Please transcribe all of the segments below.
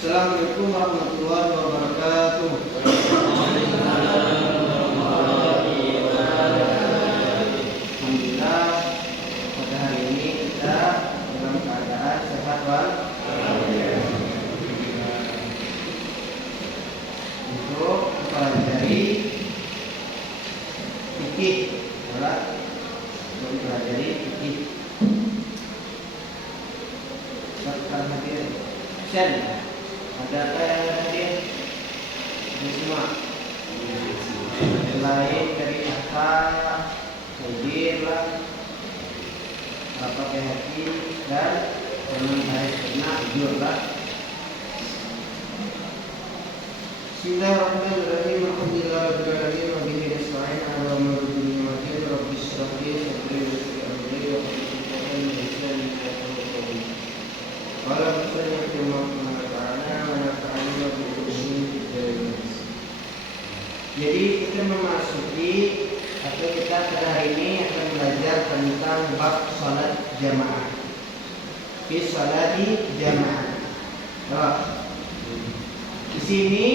Assalamualaikum warahmatullahi wabarakatuh. Alhamdulillah pada hari ini kita dalam keadaan sehat walafiat. Untuk mempelajari fikih, mempelajari fikih. Sekarang hadir Sen. Adakah yang hadir? Ini semua. Lain dari apa? Hadir lah. Pakai hati dan dengan baik kena jujur lah. Bismillahirrahmanirrahim. Alhamdulillahirabbil alamin wa bihi nasta'in ala umuri dunya wa din. Rabbi shrah li sadri wa yassir li amri wa hlul 'uqdatam min lisani yafqahu qawli. Qala musannif rahimahullah ta'ala wa nafa'ana wa bi ilmihi. Jadi kita memasuki atau kita pada hari ini akan belajar tentang bab salat jamaah. Fi salati jamaah. Di sini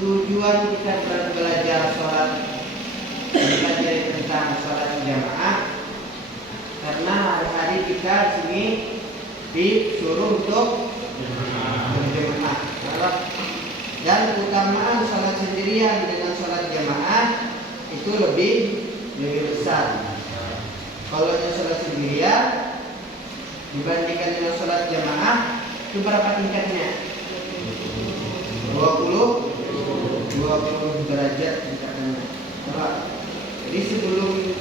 tujuan kita belajar salat, belajar tentang salat jamaah karena hari-hari kita di sini disuruh untuk berjamaah. Dan keutamaan salat sendirian dengan salat jamaah itu lebih besar. Kalau yang salat sendirian dibandingkan dengan salat jamaah itu berapa tingkatnya? 20 derajat tingkatannya. Jadi sebelum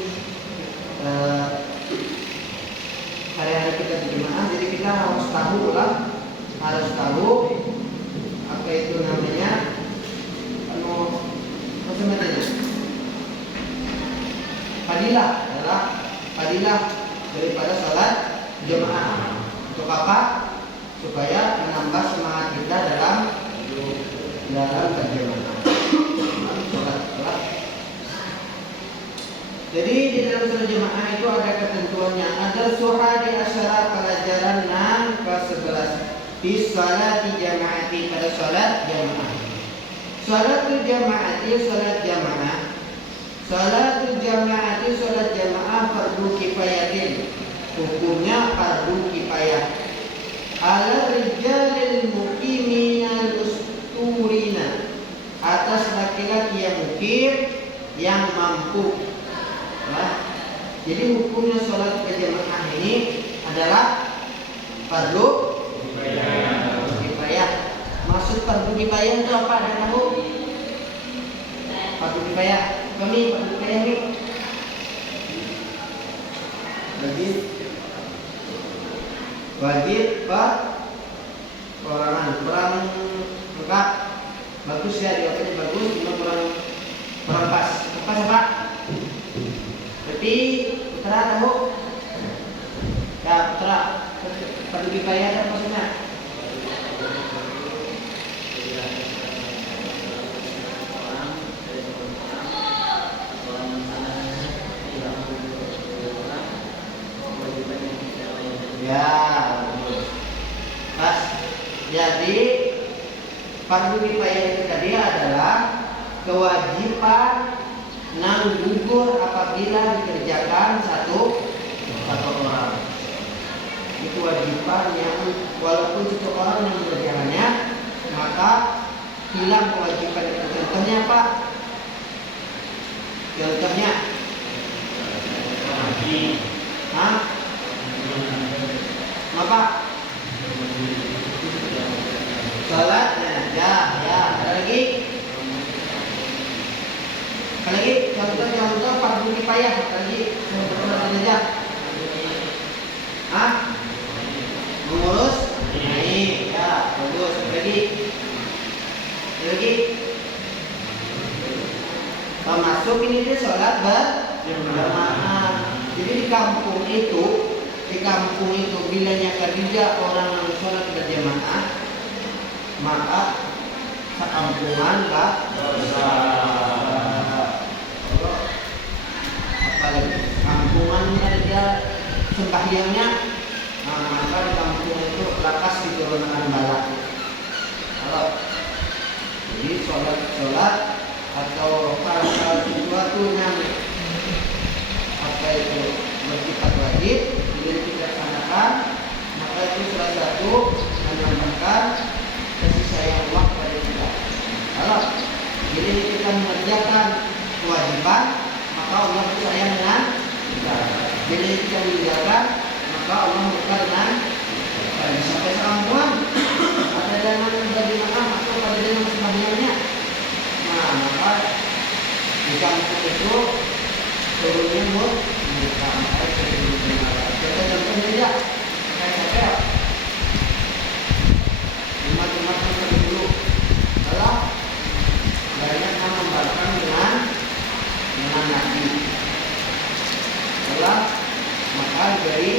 hari-hari kita berjamaah, jadi kita harus tahu apa itu namanya, fadilah adalah fadilah daripada salat jamaah. Untuk apa? Supaya menambah semangat kita dalam berjamaah. Jadi di dalam salat jamaah itu ada ketentuannya. Ada suhadi asyara pelajaran 6 ke 11 di salati jamaati pada salat jamaah. Salatul jamaati salat jamaah. Salatul jamaati salat jamaah fardu kifayatin. Hukumnya fardu kifayah. Ala rijalil muqimina usturina, atas laki-laki yang mukim yang mampu. Jadi hukumnya salat berjamaah ini adalah fardu kifayah. Maksud fardu kifayah itu apa? Ada tahu? Fardu kifayah. Kami fardu kifayah ini wajib perorangan, kurang lengkap. Bagus ya, jawabannya bagus, cuma kurang pas. Pas apa? Berarti putra tahu? Ya putra, fardu kifayah ada maksudnya? Ya, pas. Jadi fardu kifayah itu tadi adalah kewajiban yang gugur apabila dikerjakan satu orang. Itu kewajiban yang walaupun satu orang yang mengerjakannya, maka hilang kewajiban itu. Contohnya apa? Contohnya apa? Salat jenazah, ya. Ada lagi? Contoh fardu kifayah. Ada lagi? Salat jenazah. Mengurus ini, ya. Bagus. Ada lagi? Termasuk ini dia salat berjamaah. Jadi di kampung itu bilanya ketiga orang yang sholat berjamaah, maka sekampungan dosa. Apalagi kampungan ada sembahyangnya, maka di kampung itu lakas diturunkan bala. salat atau hal-hal sesuatu yang bersifat wajib bila dilaksanakan, maka itu salah satu menambahkan kasih sayang Allah kepada kita. Kalau bila kita mengerjakan kewajiban, maka Allah sayang dengan kita. Bila kita meninggalkan, maka Allah murka dengan kita. Sampai sekarang Tuhan ada dengan bagaimana masuk pada dengan sebagiannya. Nah, maka jika itu turunnya murka, maka itu kita contohnya ya, kayak umat-umat yang terdahulu adalah banyak yang membatalkan dengan Nabi. Adalah maka dari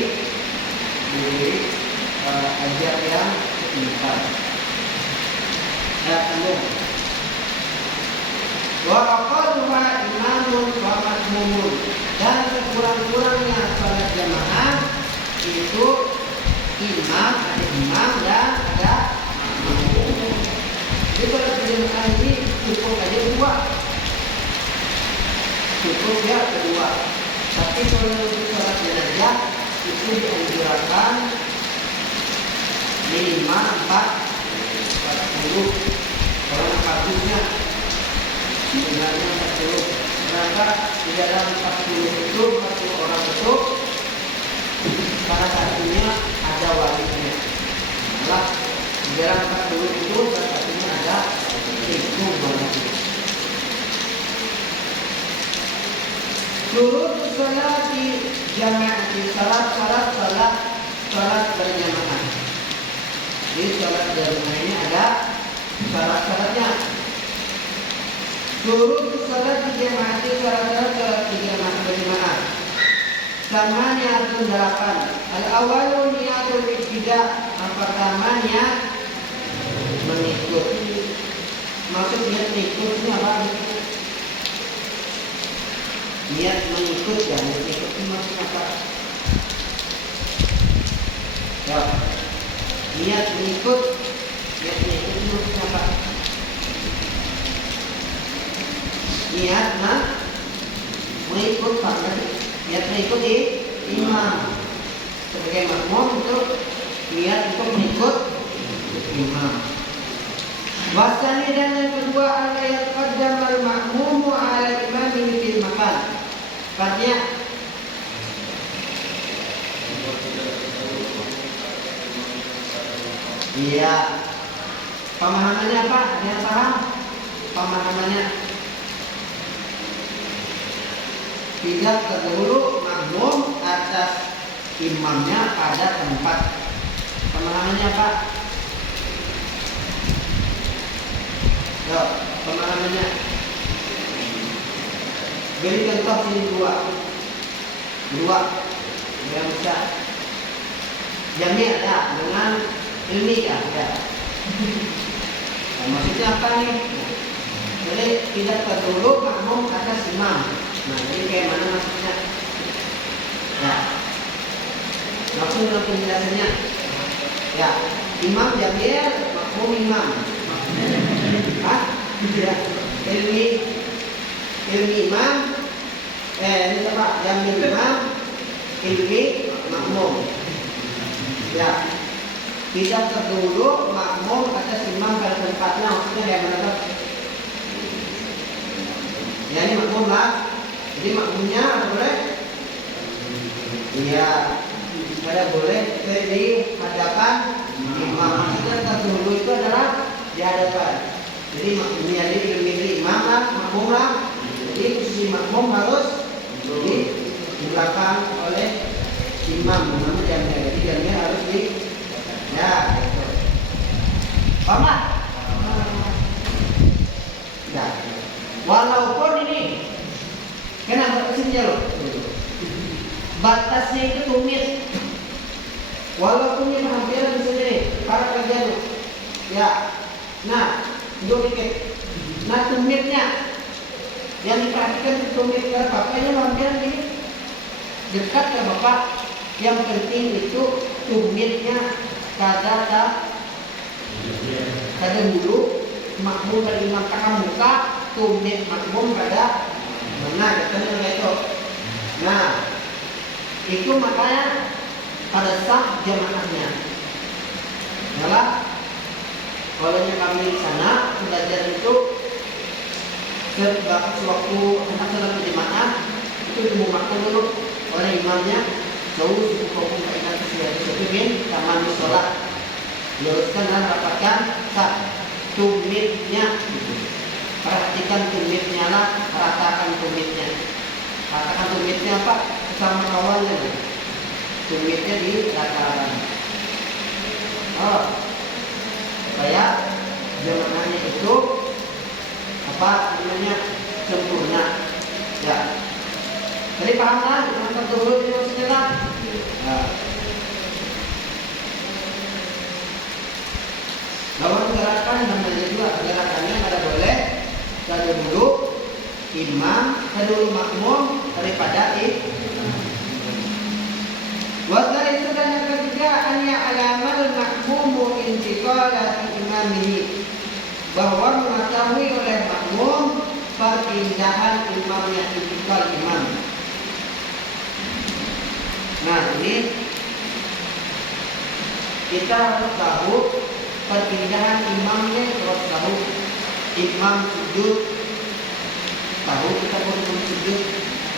ajar yang sebentar. Ya, tanggung. Wa aqalluha imamun wa makmumun. Dan sekurang-kurangnya salat jamaah itu imam, ada imam dan ada makmum. Jadi salat jamaah ini cukup aja dua. Cukup ya kedua. Tapi kalau untuk salat jenazah itu dianjurkan minimal 40. Kalau habisnya sebenarnya 40. Maka di dalam 40 itu 40 orang itu salah satunya ada walinya. Malah di dalam 40 itu salah satunya ada itu walinya. Surut salat di jamaah di salat berjamaah. Di salat berjamaah ini ada syarat-syaratnya. Surut salat di jamaah di salat berjamaah. Sama niatun 8. Al-awalu niatul ibtidah. Yang pertama niat mengikut. Maksud niat mengikut ini apa? Niat mengikut ya, niat mengikut itu maksudnya apa? Ya, niat mengikut itu maksudnya apa? Niat mengikut apa? Niat mengikut imam sebagai makmum itu niat untuk mengikut imam. Wasani dan yang kedua al-ayat qaddamal makmumu ala imam fil makan. Artinya iya. Pemahamannya apa? Ada yang paham? Pemahamannya tidak terdahulu makmum atas imamnya pada tempat. Pemahamannya apa? Ya, pemahamannya. Beri contoh sini dua yang bisa. Jami' ada dengan ilmi ada. Nah, maksudnya apa nih? Jadi tidak terdahulu makmum atas imam. Nah, jadi kayak mana maksudnya? Ya, maksud penjelasannya. Ya, imam Jamil, makmum imam. Hah? Ya, ilmi imam. Ini apa? Jamil imam, ilmi makmum. Ya, tidak terdahulu makmum atas imam pada tempatnya. Maksudnya yang mana? Ya, ini makmum lah. Jadi makmumnya apa boleh? Iya, saya boleh di hadapan imam. Maksudnya terdahulu itu adalah di hadapan. Jadi makmumnya di imam lah, makmum lah. Jadi posisi makmum harus di belakang oleh imam. Namanya jamnya. Jadi jamnya harus di ya. Gitu. Paham lah? Ya. Walaupun ini kenapa kesini loh? Batasnya itu tumit. Walaupun ini hampir di sini para kerja tuh. Ya. Nah, dua dikit. Nah, tumitnya yang diperhatikan itu tumit karena bapaknya hampir di dekat ke bapak. Yang penting itu tumitnya kada dulu makmum dari imam muka tumit makmum pada mana katanya itu. Nah, itu makanya pada sah jamaahnya. Yalah, olehnya kami di sana belajar itu sewaktu hendak salat berjamaah itu ilmu makmum dulu oleh imamnya jauh suku hukum kaitan sesuatu taman sholat luruskan dan rapatkan sah tumitnya gitu. Perhatikan tumitnya lah, ratakan tumitnya. Ratakan tumitnya apa? Sama kawannya. Tumitnya diratakan. Oh, supaya jamaahnya itu apa namanya sempurna. Ya. Jadi paham lah, masa dulu ini maksudnya lah. Nah. Lawan gerakan namanya juga gerakannya ada boleh dahulu imam, dahulu makmum daripada Wasal itu dan yang ketiga hanya alamal makmumu intiqala imamihi, bahwa mengetahui oleh makmum perpindahan imamnya, intiqal imam. Nah ini kita harus tahu perpindahan imamnya, harus tahu imam sujud, tahu kita boleh imam sujud,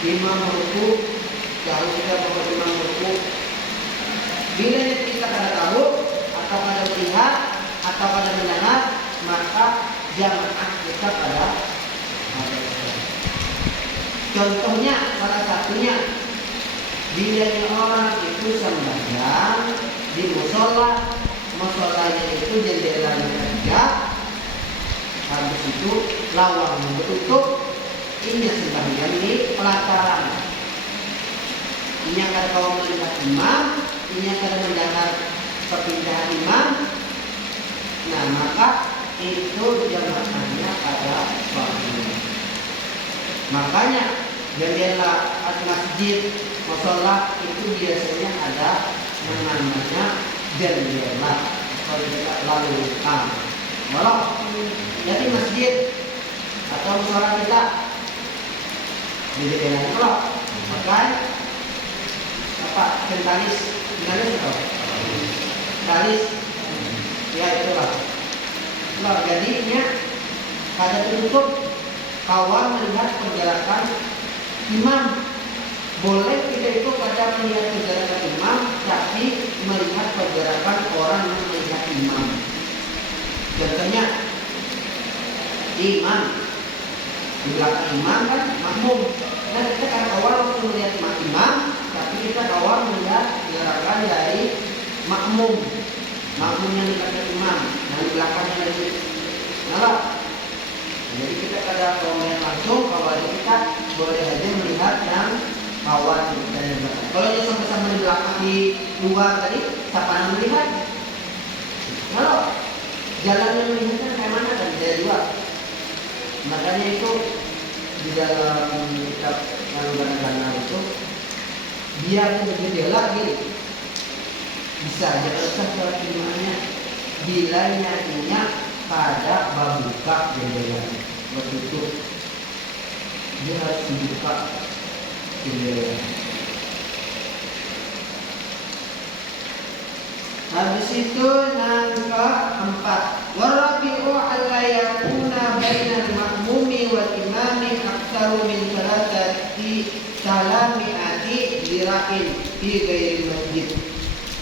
imam ruku, tahu kita boleh imam ruku. Bila kita kada tahu atau kada melihat atau kada mendengar, maka jamaah kita pada contohnya salah satunya bila orang itu sembahyang di musola, musolanya itu jendelanya kerja, habis itu lawangnya tertutup, ini sembahyang di pelataran. Ini akan kau melihat imam, ini akan mendengar perpindahan imam. Nah maka itu jamaahnya ada waktu. Makanya jendela masjid, musola itu biasanya ada namanya jendela kalau kita lalu lintas. Walau jadi masjid atau musola kita di jendela kalau pakai apa ventalis atau ventalis ya itulah. Nah jadinya kada tertutup kawan melihat pergerakan imam. Boleh kita itu pada melihat pergerakan imam, tapi melihat pergerakan orang yang melihat imam. Contohnya imam di belakang imam kan makmum. Nah kita kan awal waktu melihat imam, tapi kita awal melihat gerakan dari makmum. Makmum yang di belakang imam, yang di belakangnya lagi. Nah, jadi kita kada komen langsung, kalau kita boleh aja melihat yang kawan dan yang belakang. Kalau dia sama-sama di belakang di luar tadi, siapa yang melihat? Kalau jalannya melihatnya kayak mana kan dia dua. Makanya itu di dalam kitab yang benar itu biar berjendela gini. Bisa aja surat imannya bila nyanyinya pada membuka jendela bertutup, dia harus membuka jendela. Habis itu yang keempat, warabi'u alla yakuna bainal ma'mumi wal imami aktsaru min thalathati salami'ati dira'in fi ghairi masjid.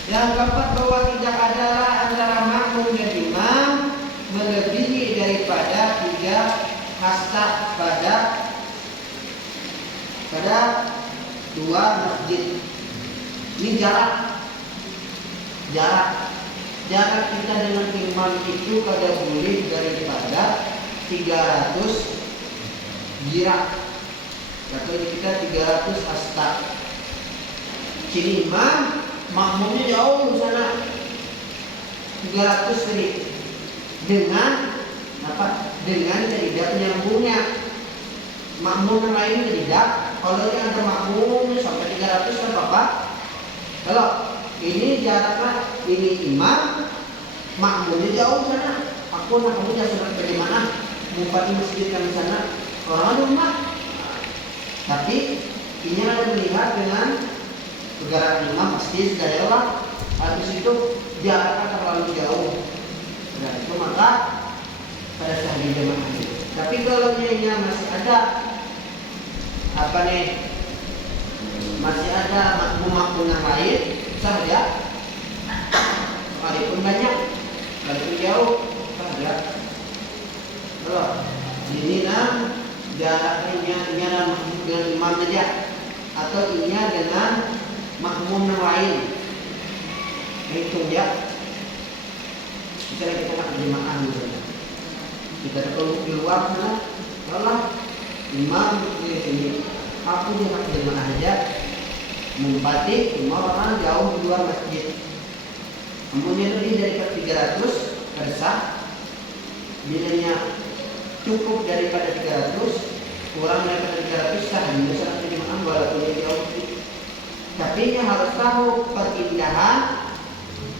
Yang keempat, bahwa tidak adalah antara makmum dan imam melebihi daripada 3 hasta pada dua masjid. Ini jarak kita dengan imam itu kada boleh daripada 300 jirak. Atau kita 300 hasta. Sini imam, makmumnya jauh di sana 300 menit. Dengan apa? Dengan tidak menyambungnya. Makmum yang lain tidak. Kalau yang ada makmum sampai 300 kan apa? Kalau ini jaraknya ini imam, makmumnya jauh sana aku nak kamu ya sholat bagaimana bupati masjid kami sana orang rumah. Tapi ini ada melihat dengan pergerakan imam pasti sudah lewat. Habis itu jaraknya terlalu jauh. Nah itu maka pada saat jemaah. Tapi kalau nyanyinya masih ada apa nih? Masih ada makmum yang lain sah ya. Sekalipun banyak, sekalipun jauh sah ya. Kalau ini jaraknya dengan imam saja atau ini dengan makmum yang lain. Itu ya. Misalnya kita nak berjemaah misalnya. Kita di luar sana, Allah imam di sini, aku dia nak berjemaah aja. Mumpati imam orang jauh di luar masjid. Amunnya lebih dari 300 tersah. Bilanya cukup daripada 300, kurang daripada 300 sah bisa salat berjemaah walaupun dia jauh. Tapi dia harus tahu perpindahan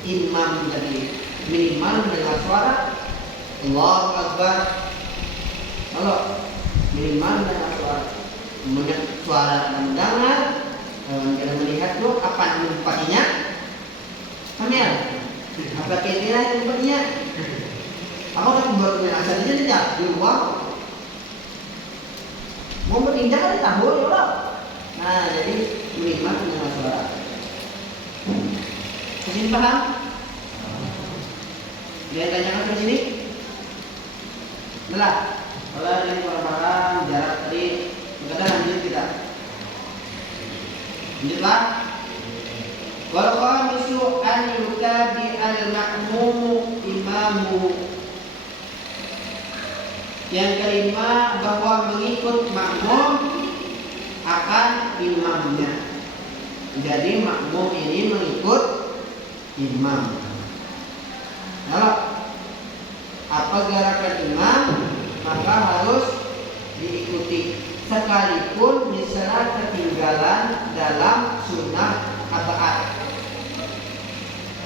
imam dari minimal mendengar suara Allahu Akbar. Kalau minimal mendengar suara, mendengar suara dan mendengar, kita melihat tuh apa tempatnya. Kamil, apa kira tempatnya? Aku kan baru menasar aja tidak di luar. Mau bertindak kan tahu ya Allah. Nah jadi minimal mendengar suara. Masih paham? Dia tanyakan ke sini. Belah. Kalau ada yang barang jarak tadi, kita lanjut tidak. Lanjutlah. Wal khamisu an yutabi al-ma'mumu imamuhu. Yang kelima bahwa mengikut makmum akan imamnya. Jadi makmum ini mengikut imam. Kalau apa gerakan imam maka harus diikuti sekalipun misalnya ketinggalan dalam sunnah abad.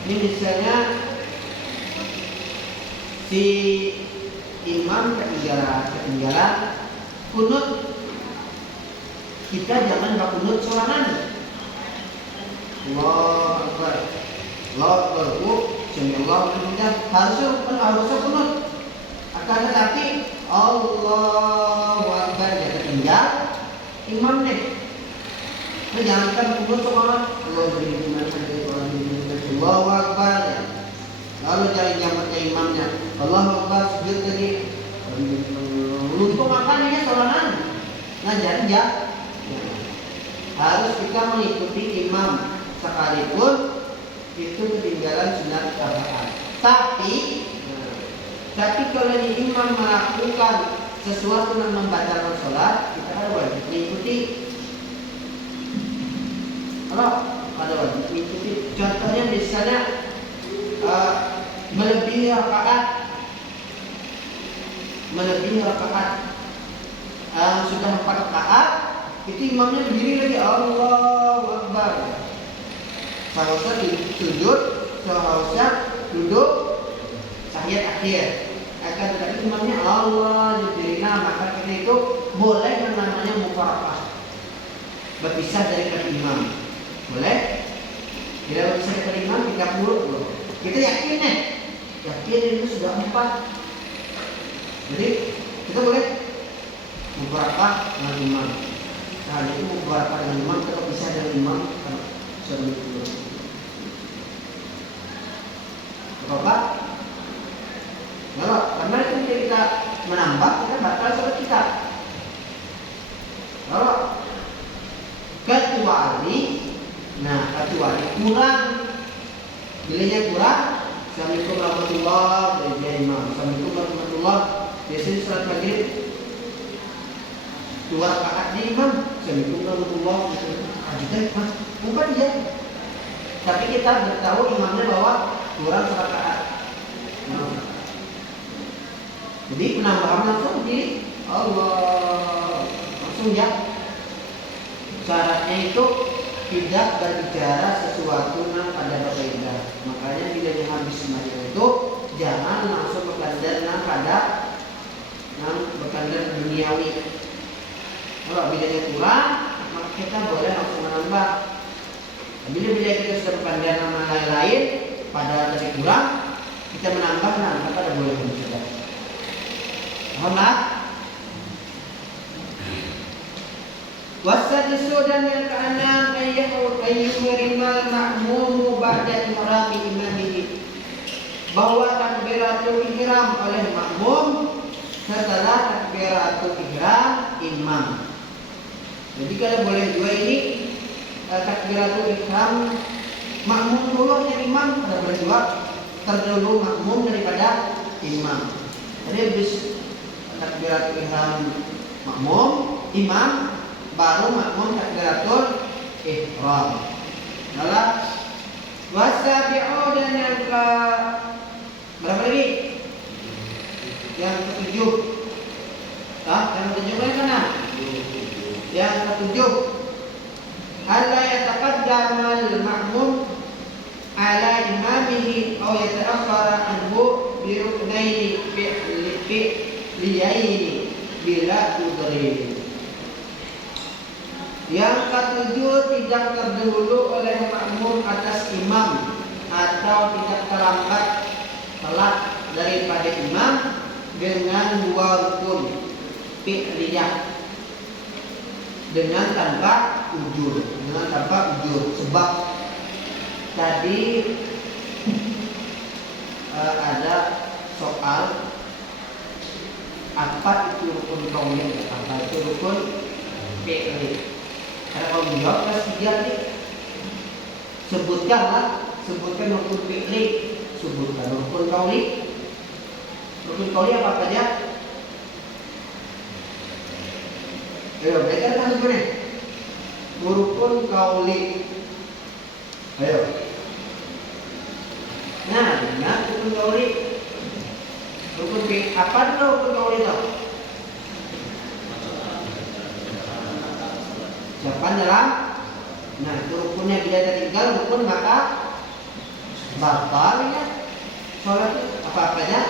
Ini misalnya si imam ketinggalan kunut, kita jangan berkunut sorangan. Allahu Akbar. Allahu Akbar. Harusnya kunut. Akan tetapi Allahu Akbar dia ketinggal imam nih. Nah, jangankan kunut sorangan. Allahu Akbar. Lalu jangan jamaknya imamnya. Allahu Akbar sujud tadi. Untuk makannya sorangan. Nah jadi ya harus kita mengikuti imam sekalipun itu ketinggalan sunat tambahan. Tapi kalau ini imam melakukan sesuatu yang membatalkan sholat, kita ada wajib mengikuti. Kalau ada wajib mengikuti. Contohnya misalnya melebihi rakaat, sudah 4 rakaat, itu imamnya berdiri lagi Allahu Akbar. Seharusnya sujud, seharusnya duduk tahiyat akhir. Akan tetapi imamnya Allah diberikan, maka kita itu boleh yang namanya mufaraqah, berpisah dari imam. Boleh? Tidak berpisah dari imam, kita buruk loh. Kita yakin nih, yakin itu sudah 4. Jadi kita boleh mufaraqah dengan imam. Nah itu mufaraqah dengan imam, kita pisah dari imam. Apa? Karena itu kita menambah, kita batal sholat kita. Kalau kecuali kurang, bilanya kurang. Assalamualaikum warahmatullahi wabarakatuh. Assalamualaikum warahmatullahi. Biasanya sholat maghrib 2 rakaat di imam. Assalamualaikum warahmatullahi wabarakatuh. Bukan dia. Tapi kita beritahu imamnya bahwa kurang 1 rakaat. Jadi penambahan langsung di Allah langsung ya. Syaratnya itu tidak berbicara sesuatu yang ada berbeda. Makanya bila habis semacam itu jangan langsung berkandar pada berkandar duniawi. Kalau bilanya kurang, maka kita boleh langsung menambah. Bila kita sudah berkandar nama lain-lain pada tadi kurang, kita menambah, maka ada boleh sudah. Mohonlah. Wasadisu dan yang keenam ayyuhrimal ma'mumu ba'da ihrami imamihi, bahwa takbiratul ihram oleh makmum setelah takbiratul ihram imam. Jadi kalau boleh juga ini takbiratul ihram makmum dulu yang imam, kalau boleh juga terdahulu makmum daripada imam. Jadi habis takbiratul ihram makmum imam, baru makmum takbiratul ihram. Adalah wasabi'u, dan yang ke berapa lagi? Yang ketujuh. Yang ketujuh mana? Yang ketujuh, alla yataqaddamal ma'mum ala imamihi aw yata'akhkhara anhu bi ruknaini fi'liyaini bila udhrin. Yang ketujuh, tidak terdahulu oleh makmum atas imam atau tidak terlambat telat daripada imam dengan dua rukun fi'liyah, dengan tanpa ujur, sebab tadi ada soal apa itu rukun kauliyah, apa itu rukun fi'li. Karena kalau menjawab pasti dia nih, sebutkan rukun fi'li, sebutkan rukun kauli. Rukun kauli apa saja? Ayo, belajar kan sebenarnya. Rukun kauli. Ayo. Nah, rukun kauli. Rukun fi'li apa dulu rukun kauli itu? Ucapan dalam, nah itu rukunnya, bila ada tinggal rukun maka batal ya sholat apa-apanya.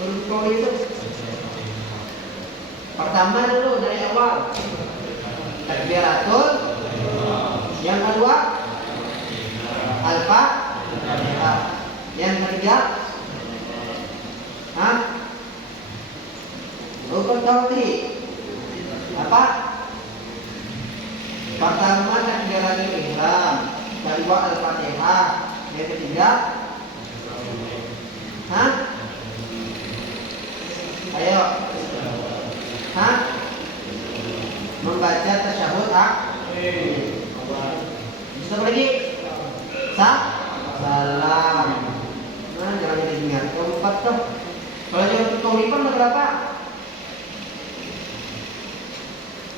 Rukun kauli itu pertama dulu dari awal takbiratul, yang kedua al-fatihah, yang ketiga rukun kauli apa? Pertama takbiratul ihram, kedua al-fatihah, yang ketiga ayo membaca tasyahud bisa lagi salam. Nah, jangan diingat. Keempat tuh, kalau yang kauli ada berapa?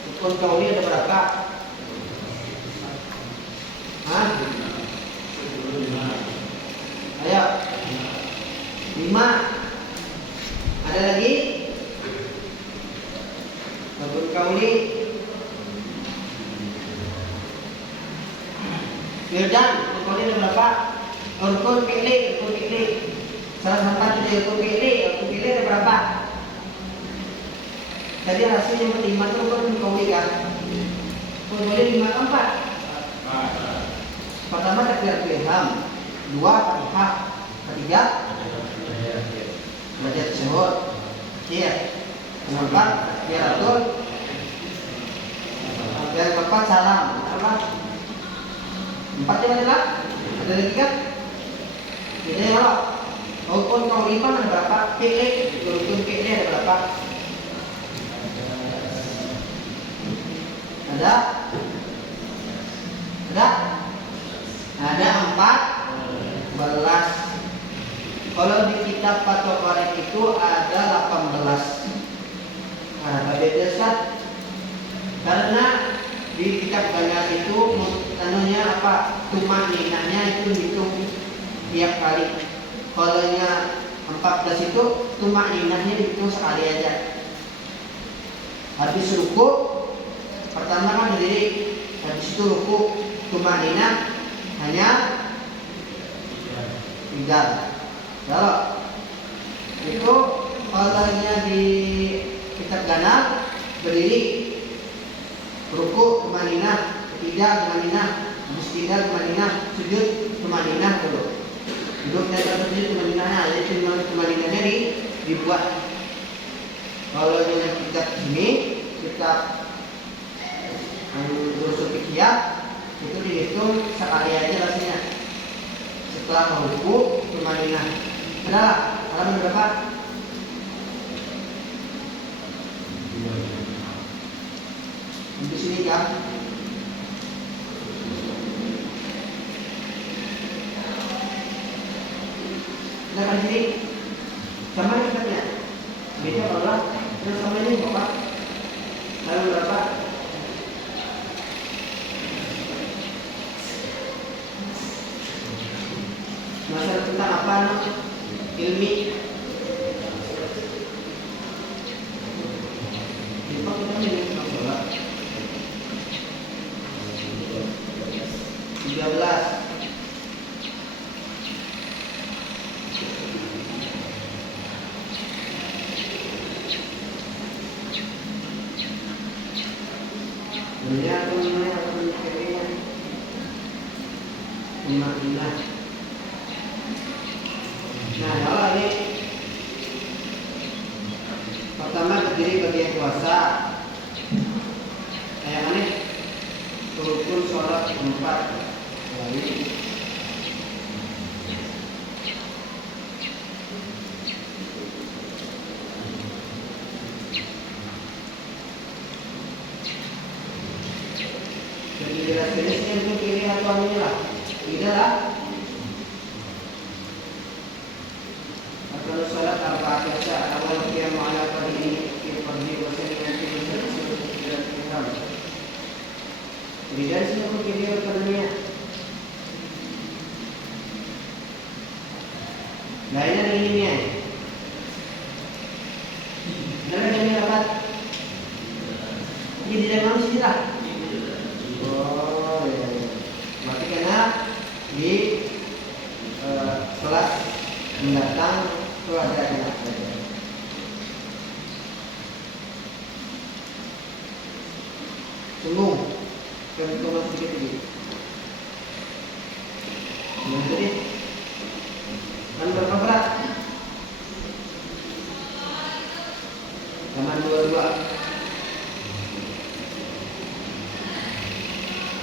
Rukun kauli ada berapa? Ayo, 5. Ada lagi? Rukun kauli. Firdan, rukun kauli ada berapa? Rukun fi'li. Salah satu dari rukun fi'li ada berapa? Tadi hasil yang kelima itu rukun kauli kan? Rukun kauli 5 tempat. Pertama takbiratul ihram, dua fatihah, ketiga baca tasyahud, keempat takbiratul, yang keempat salam. Apa? 4 yang adalah ada lagi kan? Jadi ya, rukun kauli ada berapa? Rukun fi'li ada berapa? Ada 14. Kalau di kitab Fathul Qorib itu ada 18. Beda Ustaz. Karena di kitab banyak itu tumaninahnya itu dihitung tiap kali. Kalau nya 14 itu tumaninahnya dihitung sekali aja. Habis ruku pertama kan berdiri, habis itu ruku tumaninah hanya tinggal. Kalau Itu olehnya di kitab Gana berdiri, ruku tumaninah, ketidak tumaninah, istidah tumaninah, sujud tumaninah dulu. Duduknya atau sujud tumaninahnya, jadi tumaninahnya dibuat. Kalau dengan kitab ini, kitab usul fikih itu dihitung sekali aja rasanya. Setelah ruku tumaninah. Adalah halaman berapa? Di sini kan? Nah, di sini sama kitabnya. Beda kalau yang sama ini Bapak. Halaman berapa? Masalah tentang apa? Ilmi. Bapak kita ini masalah 13. Dunia dunia dunia Madinah. Nah, kalau ini pertama berdiri bagian puasa. Yang ini rukun sholat 4 kali. Jadi jelas-jelasnya itu pilih atau ini lah. Tidak lah. Atau sholat arba'at asya awal qiyam ala qadri fardhi wa sunnati wa sunnati. Jadi dari sini aku pilih katanya. Lainnya ini nih. Jangan yang dapat. Ini tidak manusia lah. Oh, ya. Berarti karena di kelas mendatang itu ada enak saja. Sungguh, kebetulan sedikit lagi. Yang tadi kan berapa berat? Halaman 22.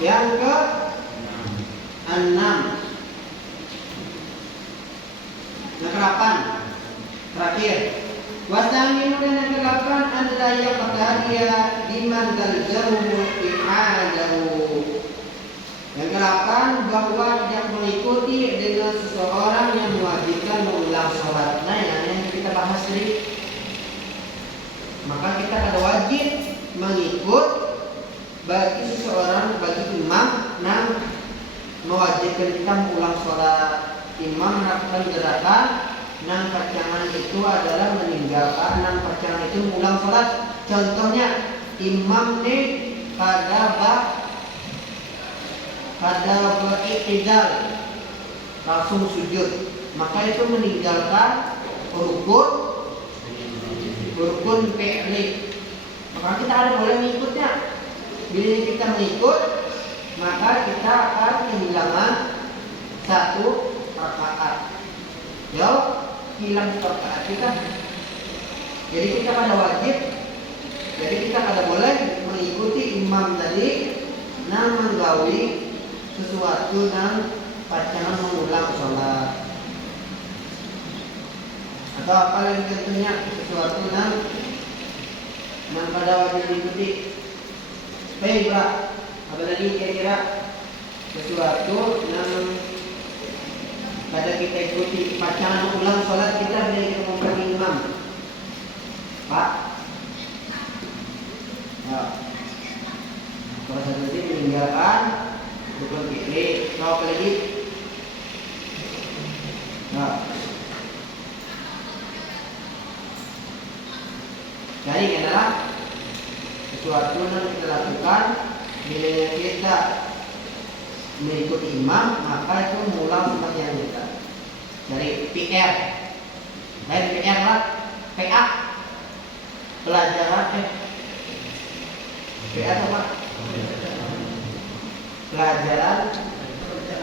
Yang ke 6. Yang ke-8 terakhir. Wasangin dan yang ke-8 adalah yang pertahia diman talzamu i'adahu. Yang ke-8 bahwa yang mengikuti dengan seseorang yang mewajibkan mengulang sholat. Nah, yang kita bahas tadi. Maka kita ada wajib mengikut bagi seseorang, bagi imam yang mewajibkan kita mengulang sholat. Imam melakukan gerakan nang pacangan itu adalah meninggalkan nang pacangan itu mengulang sholat. Contohnya imam nih pada beriktidal langsung sujud, maka itu meninggalkan rukun fi'li. Maka kita ada boleh mengikutnya. Bila kita mengikut, maka kita akan kehilangan 1 rakaat. Hilang rakaat kita. Jadi kita pada wajib. Jadi kita pada boleh mengikuti imam tadi nang menggawi sesuatu dan pacangan mengulang sholat. Atau apa yang tentunya sesuatu yang pada wajib diikuti. Baik, Pak. Apa lagi kira-kira sesuatu yang pada kita ikuti pacangan ulang sholat kita bila kita memperhati imam, Pak. Ya. Kalau satu ini meninggalkan rukun fi'li. Tahu apa lagi? Ya. Jadi adalah sesuatu yang kita lakukan bila kita mengikuti imam, maka itu mengulang sembahyang kita. Dari PR Lain PR lah, PA. Pelajaran PA apa? Pelajaran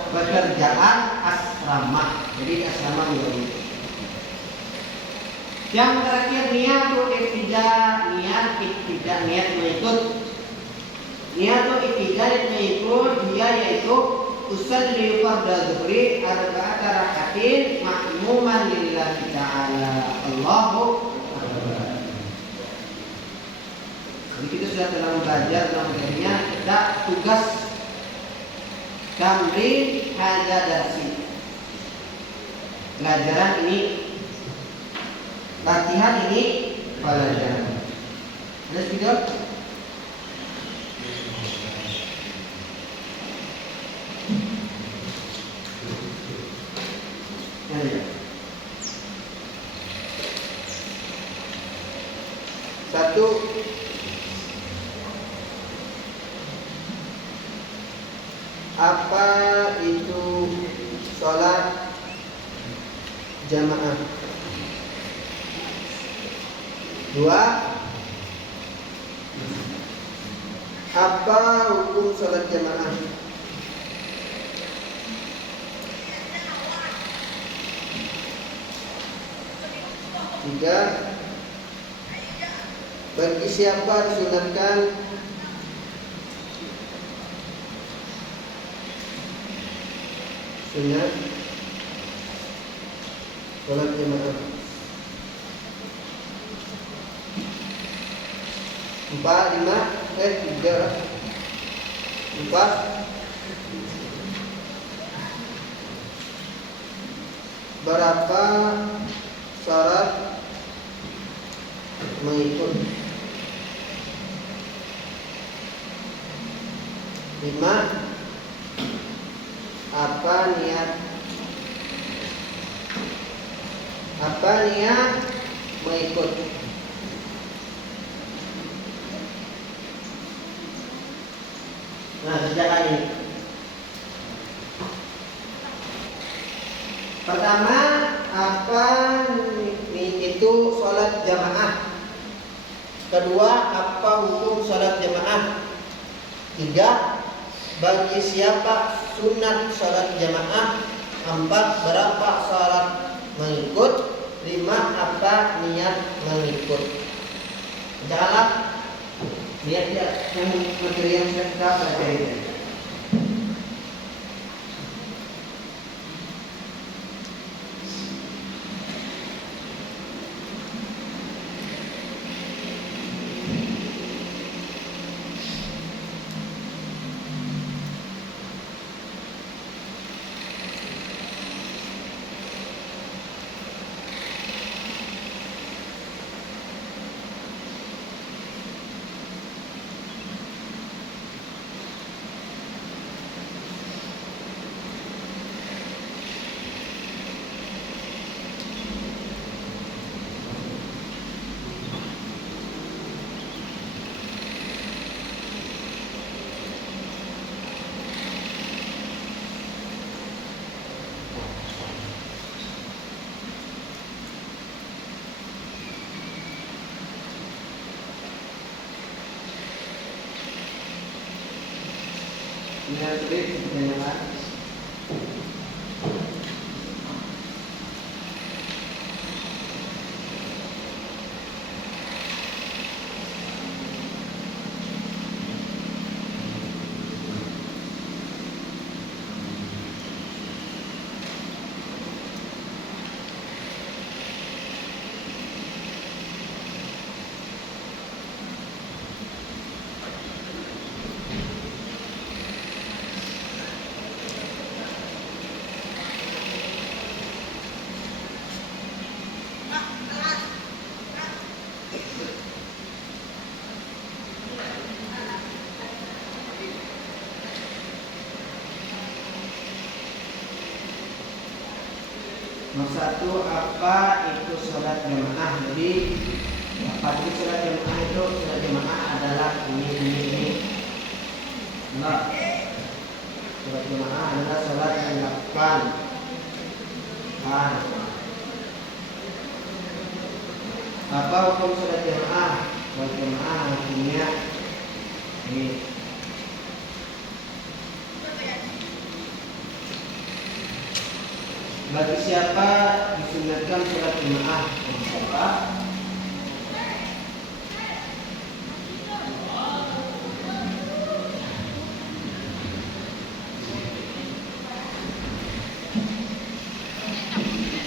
pekerjaan asrama. Jadi di asrama dulu. Yang terakhir niatul iktidal, niat mengikut. Niatul iktidal mengikut dia yaitu usalli fardhu dhuhri arba'ata rakaatin ma'muman lillahi ta'ala. Allahu akbar. Jadi kita sudah telah belajar dalam materinya, kita tugas tamrin hadza darsi. Pelajaran ini, latihan ini pelajaran. Ada video? Ya. Satu, apa itu sholat jamaah? Dua, apa hukum sholat jamaah? Tiga, bagi siapa disunatkan sunat sholat jamaah? Empat, lima, tiga, empat. Berapa syarat mengikut? Lima, apa niat mengikut? Nah, kerjakan ini. Pertama, apa itu sholat jamaah? Kedua, apa hukum sholat jamaah? Tiga, bagi siapa sunat sholat jamaah? Empat, berapa syarat mengikut? Lima, apa niat mengikut? Janganlah niat yang materi yang sudah kita pelajari. Dengan sulit pertanyaan. Nomor satu, apa itu sholat jamaah? Jadi apa itu sholat jamaah? Itu sholat jamaah adalah ini. Nah, sholat jamaah adalah sholat yang dilakukan Apa hukum sholat jamaah? Sholat jamaah hukumnya ini. Bagi siapa disunatkan sholat jamaah? Bagi siapa?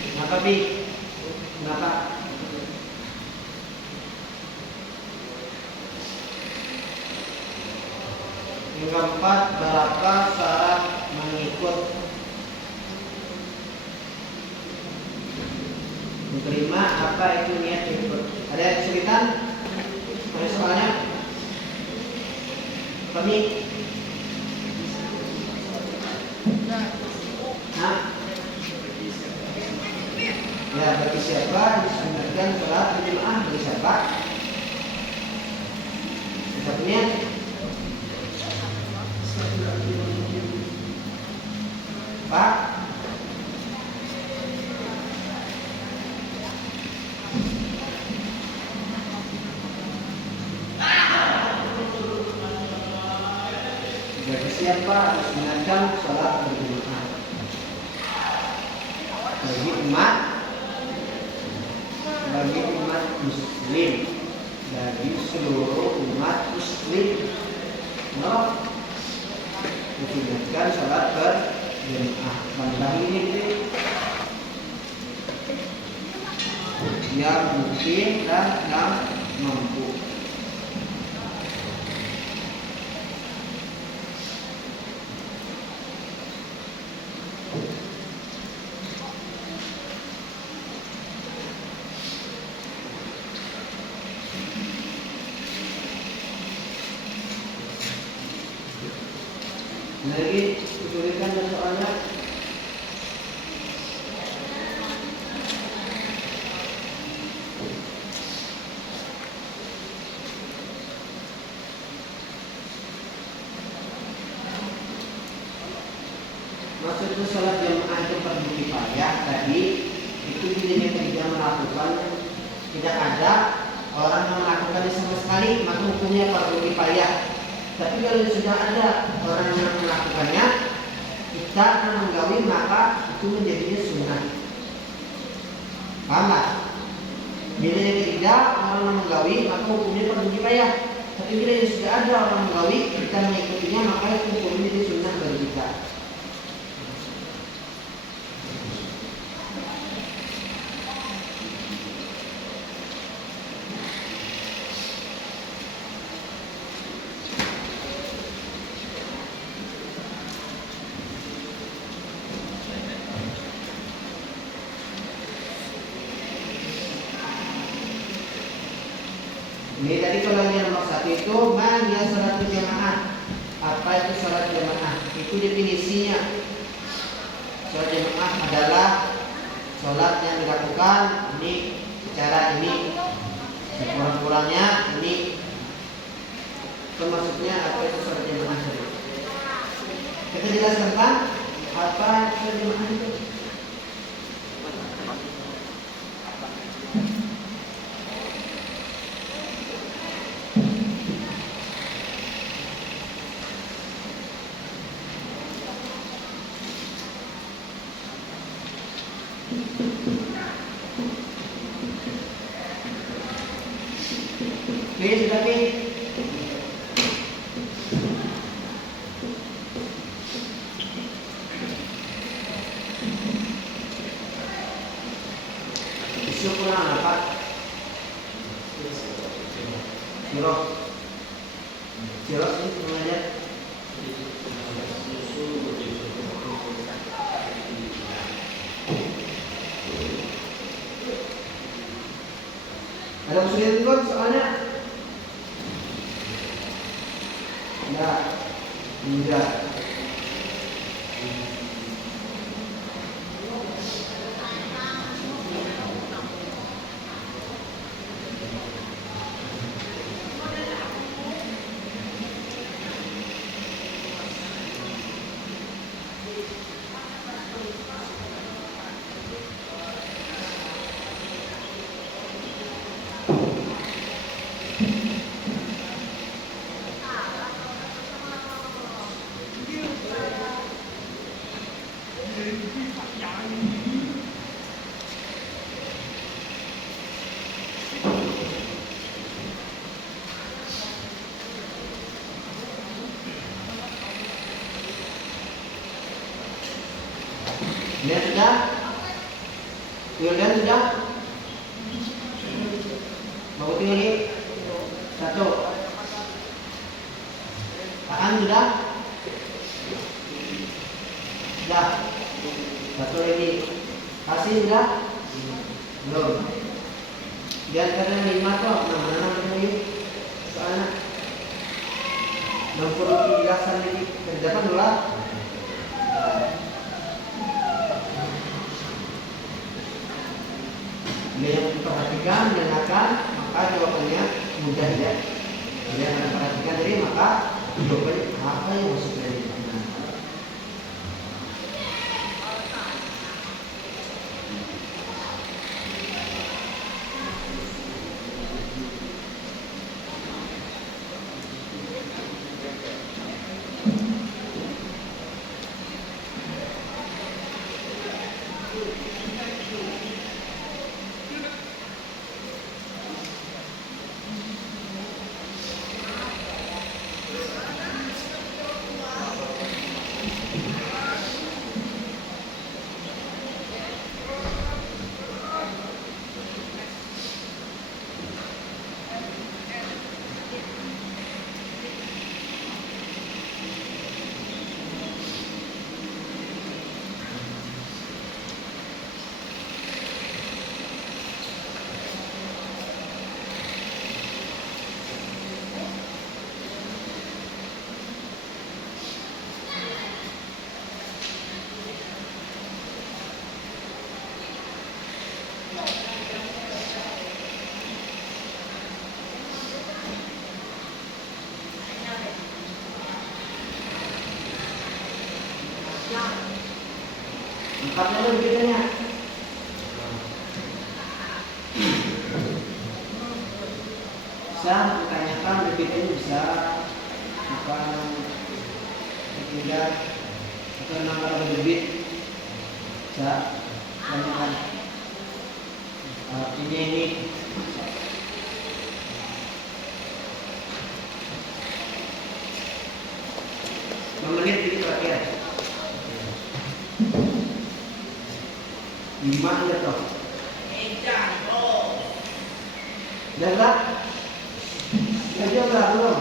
Kenapa Bi? Kenapa? Yang keempat, berapa syarat mengikut? Yang kelima, apa itu niat ikut? Ada yang kesulitan? Ada soalnya? Kami? Hah? Ya, bagi siapa disunatkan sholat berjamaah? Bagi siapa? Kita punya? Pak? Bagi siapa disunatkan sholat berjamaah? Bagi umat muslim, bagi seluruh umat muslim, no, disunatkan sholat berjamaah. Tambah ini yang mungkin dan yang mampu. Lagi kesulitan soalnya. Maksudnya sholat jamaah itu fardu kifayah tadi itu tidak melakukan, tidak ada orang yang melakukannya sama sekali, maka hukumnya fardu kifayah. Tapi kalau sudah ada orang yang melakukannya, kita akan menggawi, maka itu menjadinya sunnah. Paham tak? Bila yang ketiga orang yang menggawi, maka hukumnya fardu kifayah. Tapi bila yang sudah ada orang menggawi, kita mengikutinya, maka itu hukumnya menjadi sunnah bagi kita. Ini tadi kalau yang nomor 1 itu mana sholat jamaah? Apa itu sholat jamaah? Itu definisinya. Sholat jamaah adalah sholat yang dilakukan ini secara ini, sekurang-kurangnya ini. Itu maksudnya apa itu sholat jamaah tadi? Kita jelaskan kan apa sholat jamaah itu? Oke, sudah nih. Isu kurang apa? Cilok. Cilok sih semuanya. Ada kesulitan juga soalnya. Enggak. Bukti lagi. Satu. Aan sudah? Sudah. Satu lagi. Kasih sudah? Belum. Biar kalian 5 tuh, nama-nama lagi. Soalnya 63 lagi. Kerjakan dulu lah. Bila yang diperhatikan, dengarkan, maka jawabannya mudah ya. Bila yang Anda perhatikan tadi, maka jawabannya apa yang masuk dari mana. Angkatnya dulu beritanya. Bisa ditanyakan beritanya, bisa bukan tidak atau nama berbit, bisa tanyakan artinya ini. Menit ini terakhir 5 ya toh. Jaga. Jaga belum.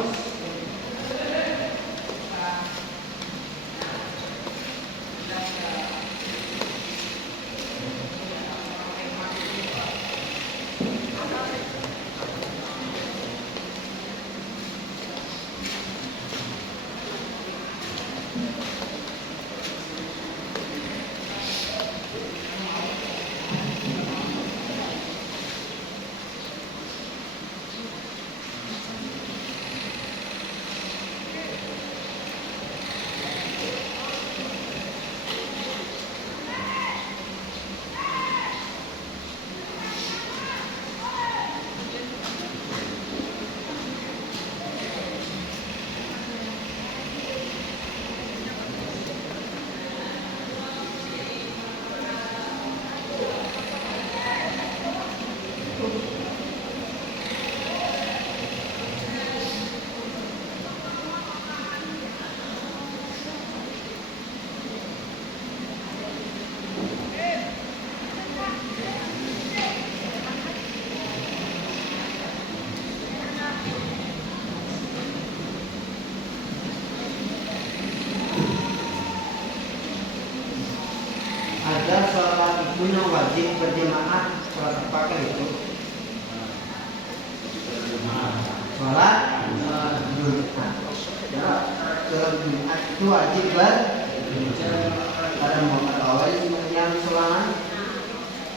Ada sholat itu yang wajib berjamaah, sholat apa kan itu? Sholat Jumat itu wajib pada Muhammad awal yang sulangan.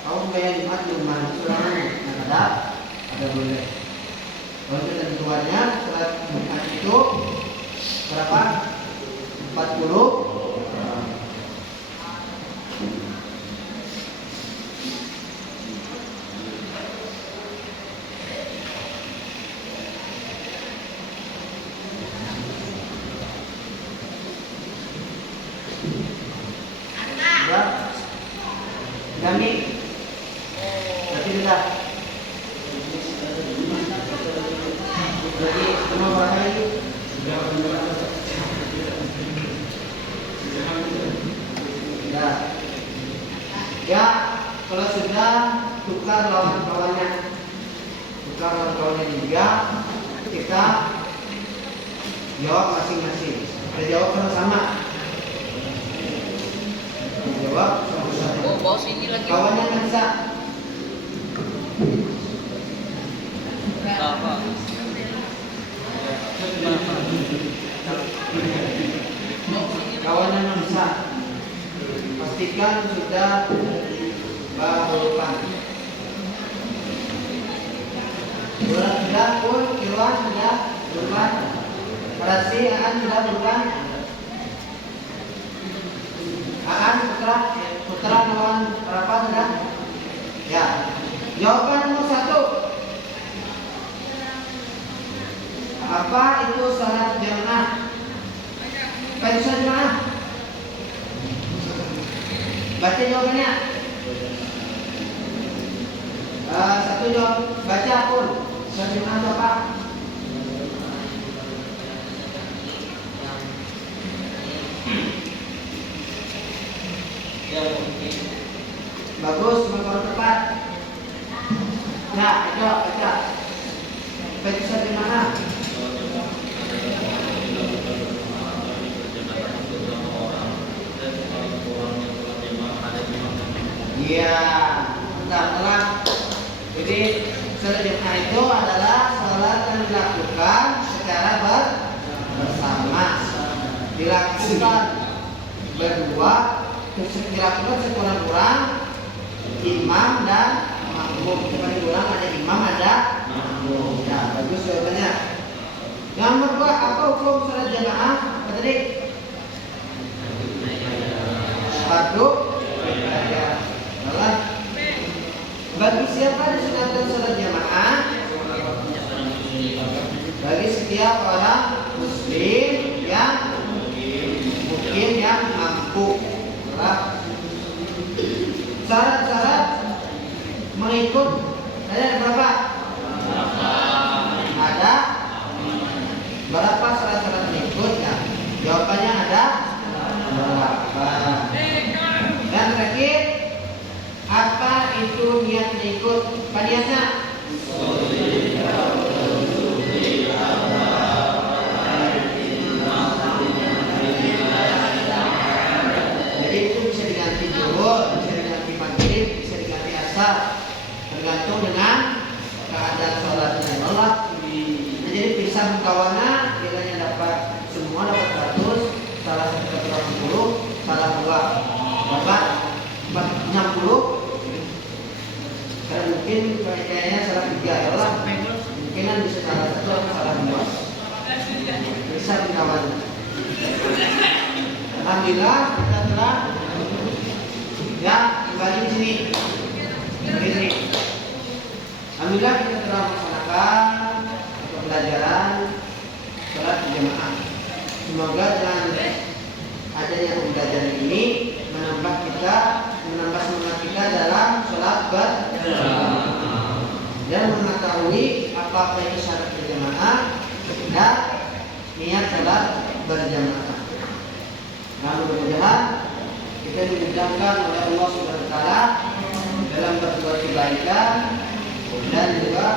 Kamu bayar Jumat Jumat sulangan ada boleh. Kalau ketentuannya sholat Jumat itu berapa? 40. Kami berarti sudah. Jadi semua bahaya kawan-kawannya juga, kita jawab masing-masing. Kita jawab sama-sama. Jawab sama-sama. Oh, bawa sini lagi. Kawannya nggak bisa. Apa? Kawannya nggak bisa. Pastikan sudah bahulukan. Sudah pun Irwan sudah bukan. Berarti Aan sudah bukan. Aan putra lawan berapa sudah? Ya. Jawaban nomor 1. Apa itu salat jamaah? Apa itu salat jamaah? Baca jawabannya. Satu jawab, baca pun. Salat jamaah itu apa? Bagus, mengkor tepat. Ya, ayo baca. Baca salat jamaah. Iya, telah. Jadi salat jamaah itu adalah salat yang dilakukan secara bersama, dilakukan berdua, dilakukan sekurang-kurang imam dan makmum. Sekurang-kurang ada imam, ada makmum. Ya, bagus jawabannya. Yang nomor 2, apa hukum salat jamaah? Apa tadi? Fardu. Bagi siapa disunatkan salat jamaah? Bagi setiap orang muslim yang mungkin yang mampu. Syarat-syarat mengikut ada berapa? Ada berapa syarat-syarat mengikutnya? Jawabannya ada berapa? Dan terakhir, apa itu niat mengikut? Apa niatnya? Jadi itu bisa diganti zuhur, bisa diganti maghrib, bisa diganti asar, tergantung dengan keadaan sholatnya. Allah. Jadi pisah kawannya, kiranya dapat semua dapat 100, salah satu dapat 20, salah 2 dapat 60. Karena mungkin kayaknya salah 3 ya Allah. Mungkinan bisa salah 1 atau salah 2. Bisa kawan. Alhamdulillah kita telah ya kembali di sini. Begini. Alhamdulillah kita telah melaksanakan pembelajaran salat jamaah. Semoga dengan adanya pembelajaran ini menambah semangat kita dalam salat berjamaah dan mengetahui apa itu syarat berjamaah dan niat salat berjamaah. Lalu mudah-mudahan kita dimudahkan oleh Allah Subhanahu wa taala dalam berbuat kebaikan dan juga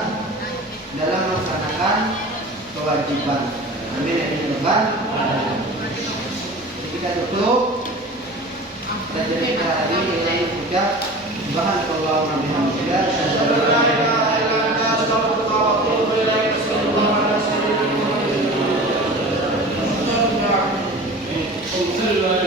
dalam melaksanakan kewajiban. Amin ya rabbal alamin. Kita tutup pelajaran kita hari ini dengan ucap subhanallah wa bihamdihi asyhadu an la ilaha illa anta astaghfiruka wa atubu ilaik. Assalamualaikum warahmatullahi wabarakatuh.